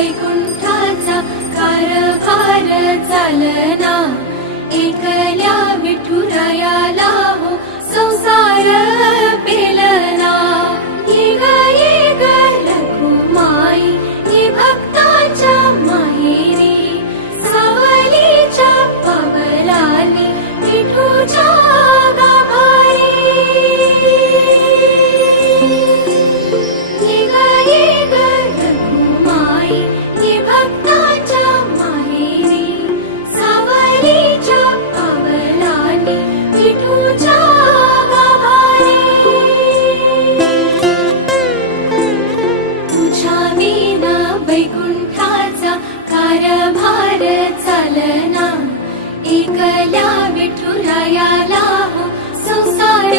वैकुंठाचा कारभार चालना, एकल्या विठुरायाला हो संसार पेलना। ये ग रखुमाई ही भक्ताच्या माहेरी, सावलीच्या पावलांनी विठूच्या गाभारी। ये ग रखुमाई ही भक्ताच्या माहेरी, सावलीच्या पावलांनी विठूच्या गाभारी। तुझ्या विना वैकुंठाचा कारभार चालना, एकल्या विठुरायाला हो संसार